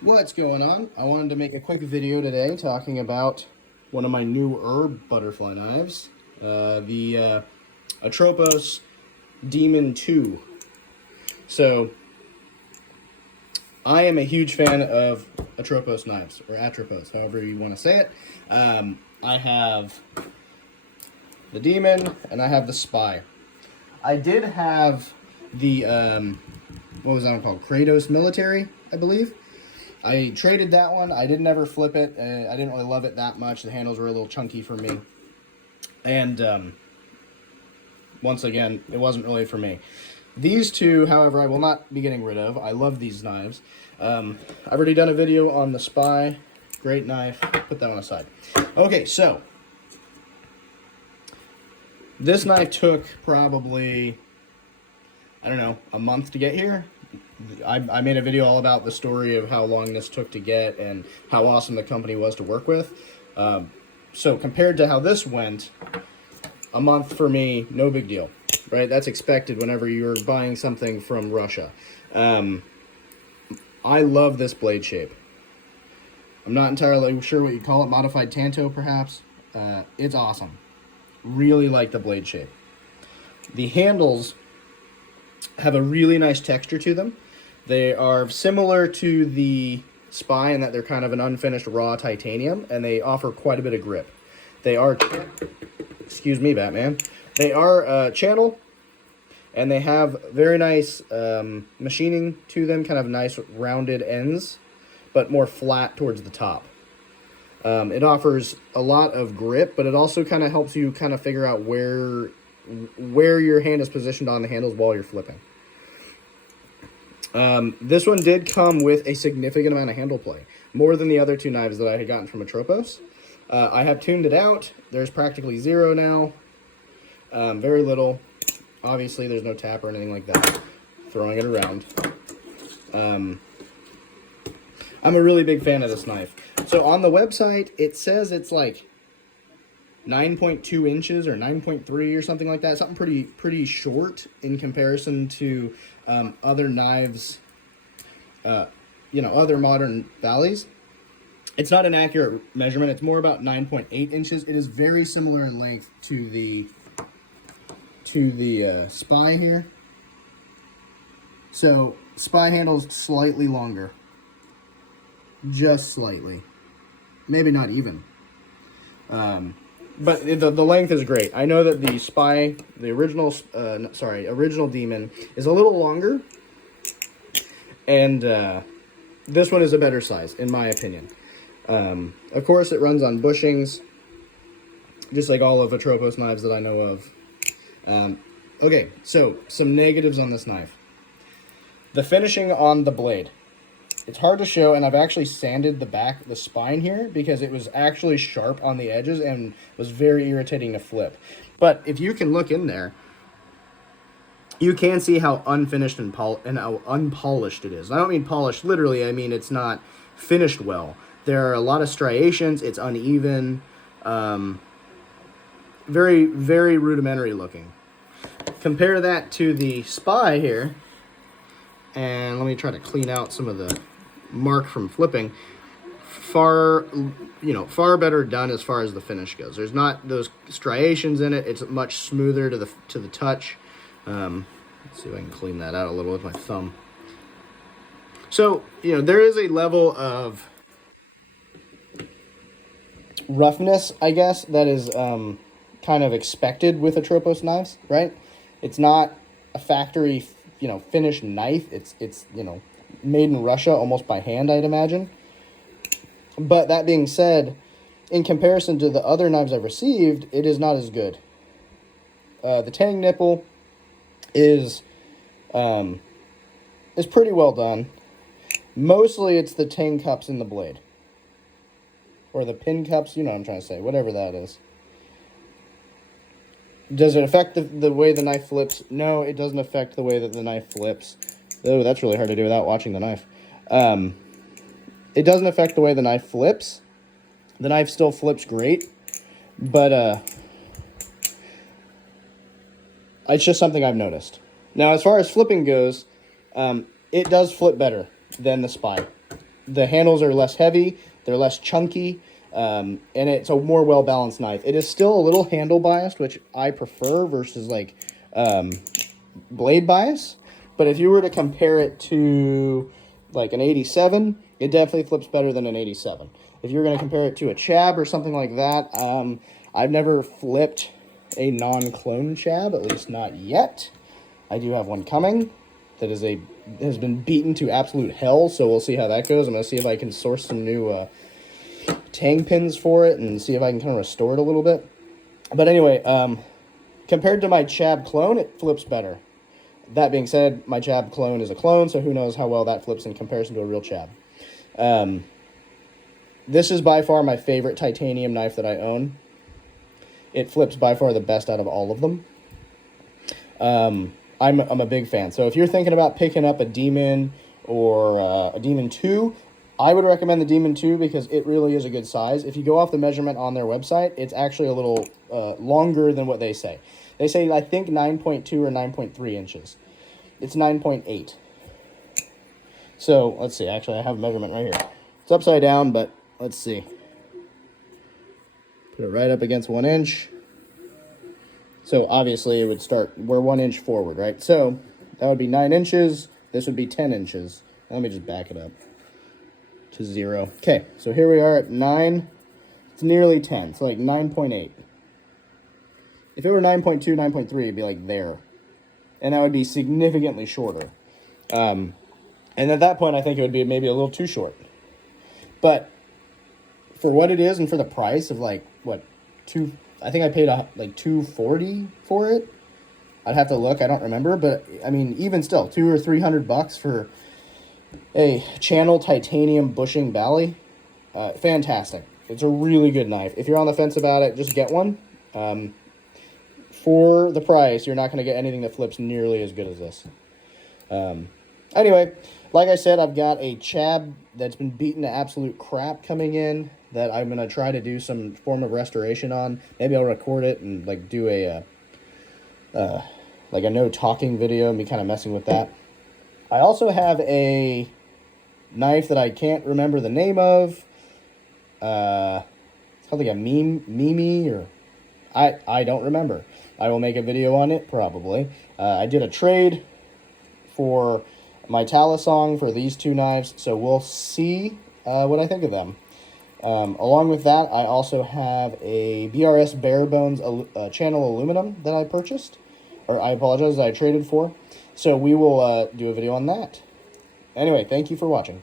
What's going on? I wanted to make a quick video today talking about one of my newer butterfly knives, the Atropos Demon II. So, I am a huge fan of Atropos knives, or Atropos, however you want to say it. I have the Demon, and I have the Spy. I did have the, what was that one called? Kratos Military, I believe. I traded that one. I didn't ever flip it. I didn't really love it that much. The handles were a little chunky for me. And once again, it wasn't really for me. These two, however, I will not be getting rid of. I love these knives. I've already done a video on the Spy. Great knife. Put that one aside. Okay, so this knife took probably, I don't know, a month to get here. I made a video all about the story of how long this took to get and how awesome the company was to work with. So compared to how this went, a month for me, no big deal, right? That's expected whenever you're buying something from Russia. I love this blade shape. I'm not entirely sure what you call it, modified Tanto perhaps. It's awesome. Really like the blade shape. The handles have a really nice texture to them. They are similar to the Spy in that they're kind of an unfinished raw titanium, and they offer quite a bit of grip. They are, excuse me, Batman. They are channel, and they have very nice machining to them, kind of nice rounded ends, but more flat towards the top. It offers a lot of grip, but it also kind of helps you kind of figure out where your hand is positioned on the handles while you're flipping. This one did come with a significant amount of handle play, more than the other two knives that I had gotten from Atropos. I have tuned it out. There's practically zero now, very little. Obviously, there's no tap or anything like that. Throwing it around. I'm a really big fan of this knife. So on the website, it says it's like 9.2 inches or 9.3 or something like that. Something pretty short in comparison to other knives, other modern valleys. It's not an accurate measurement. It's more about 9.8 inches. It is very similar in length to the Spy here. So Spy handle's slightly longer, just slightly, maybe not even. But the length is great. I know that the Spy, the original Demon, is a little longer. And this one is a better size, in my opinion. Of course, it runs on bushings, just like all of Atropos knives that I know of. Okay, so some negatives on this knife. The finishing on the blade. It's hard to show, and I've actually sanded the spine here because it was actually sharp on the edges and was very irritating to flip. But if you can look in there, you can see how unfinished and how unpolished it is. I don't mean polished literally, I mean it's not finished well. There are a lot of striations, it's uneven, very, very rudimentary looking. Compare that to the Spy here, and let me try to clean out some of the mark from flipping. Far better done as far as the finish goes. There's not those striations in it. It's much smoother to the touch. Let's see if I can clean that out a little with my thumb. So there is a level of roughness, I guess, that is kind of expected with Atropos knives, right? It's not a factory finished knife. It's made in Russia almost by hand, I'd imagine. But that being said, in comparison to the other knives I've received, it is not as good. The tang nipple is pretty well done. Mostly it's the tang cups in the blade. Or the pin cups, you know what I'm trying to say, whatever that is. Does it affect the way the knife flips? No, it doesn't affect the way that the knife flips. Oh, that's really hard to do without watching the knife. It doesn't affect the way the knife flips. The knife still flips great, but it's just something I've noticed. Now, as far as flipping goes, it does flip better than the Spy. the handles are less heavy, they're less chunky, and it's a more well-balanced knife. It is still a little handle biased, which I prefer versus like blade bias. But if you were to compare it to like an 87, it definitely flips better than an 87. If you're going to compare it to a Chab or something like that, I've never flipped a non-clone Chab, at least not yet. I do have one coming that has been beaten to absolute hell, so we'll see how that goes. I'm going to see if I can source some new tang pins for it and see if I can kind of restore it a little bit. But anyway, compared to my Chab clone, it flips better. That being said, my Chab clone is a clone, so who knows how well that flips in comparison to a real Chab. This is by far my favorite titanium knife that I own. It flips by far the best out of all of them. I'm a big fan. So if you're thinking about picking up a Demon or a Demon 2, I would recommend the Demon 2 because it really is a good size. If you go off the measurement on their website, it's actually a little longer than what they say. They say, I think, 9.2 or 9.3 inches. It's 9.8. So, let's see. Actually, I have a measurement right here. It's upside down, but let's see. Put it right up against 1 inch. So, obviously, it would start, we're 1 inch forward, right? So, that would be 9 inches. This would be 10 inches. Let me just back it up to 0. Okay, so here we are at 9. It's nearly 10. It's like 9.8. If it were 9.2, 9.3, it'd be like there. And that would be significantly shorter. And at that point, I think it would be maybe a little too short. But for what it is and for the price of like, what, I think I paid like $240 for it. I'd have to look, I don't remember. But, I mean, even still, $200 or $300 for a channel titanium bushing Bally. Fantastic. It's a really good knife. If you're on the fence about it, just get one. For the price, you're not going to get anything that flips nearly as good as this. Anyway, like I said, I've got a Chab that's been beaten to absolute crap coming in that I'm going to try to do some form of restoration on. Maybe I'll record it and like do a no talking video and be kind of messing with that. I also have a knife that I can't remember the name of. It's called like a Mimi or I don't remember. I will make a video on it, probably. I did a trade for my Talisong for these two knives, so we'll see what I think of them. Along with that, I also have a BRS Bare Bones channel aluminum that I purchased. Or I apologize, that I traded for. So we will do a video on that. Anyway, thank you for watching.